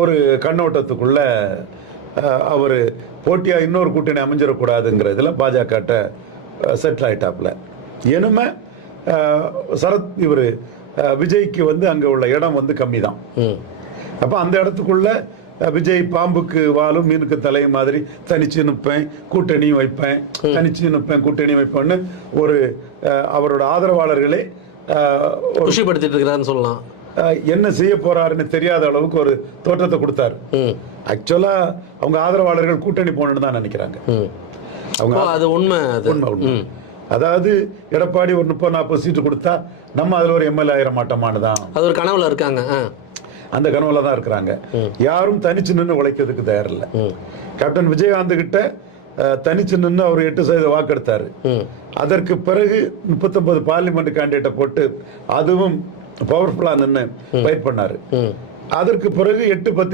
ஒரு கண்ணோட்டத்துக்குள்ள அவர் போட்டியா இன்னொரு கூட்டணி அமைஞ்சிடக்கூடாதுங்கிறதுல பாஜக செட்டில் ஆயிட்டாப்ல. இனிமே சரத் இவர் விஜய்க்கு அங்க உள்ள இடம் கம்மி தான். அப்ப அந்த இடத்துக்குள்ள விஜய் பாம்புக்கு வாலும் மீனுக்கு தலை மாதிரி தனிச்சு நிற்பேன், கூட்டணியும் வைப்பேன், தனிச்சு நிற்பேன், கூட்டணி வைப்பேன்னு ஒரு அவரோட ஆதரவாளர்களே குஷிப்படுத்திட்டு இருக்கிறான்னு சொல்லலாம். என்ன செய்ய போறாருன்னு தெரியாத அளவுக்கு ஒரு தோற்றத்தை கொடுத்தாரு. ஆக்சுவலா அவங்க ஆதரவாளர்கள் கூட்டணி போகணும்னு தான் நினைக்கிறாங்க. அவங்க அது உண்மை. அதாவது எடப்பாடி ஒரு 30-40 சீட்டு கொடுத்தா நம்ம அதுல ஒரு எம்எல்ஏ ஆயிர மாட்டோமான்னு தான் அது ஒரு கனவுல இருக்காங்க. அந்த கனவுல தான் இருக்கிறாங்க. யாரும் தனிச்சு நின்று உழைக்கிறதுக்கு தயார் இல்லை. கேப்டன் விஜயகாந்த் கிட்ட தனிச்சு நின்று அவர் 8% வாக்கெடுத்தாரு. அதற்கு பிறகு 39 பார்லிமெண்ட் கேண்டிடேட்டை போட்டு அதுவும் பவர்ஃபுல்லா நின்று ஃபைட் பண்ணாரு. அதற்கு பிறகு 8-10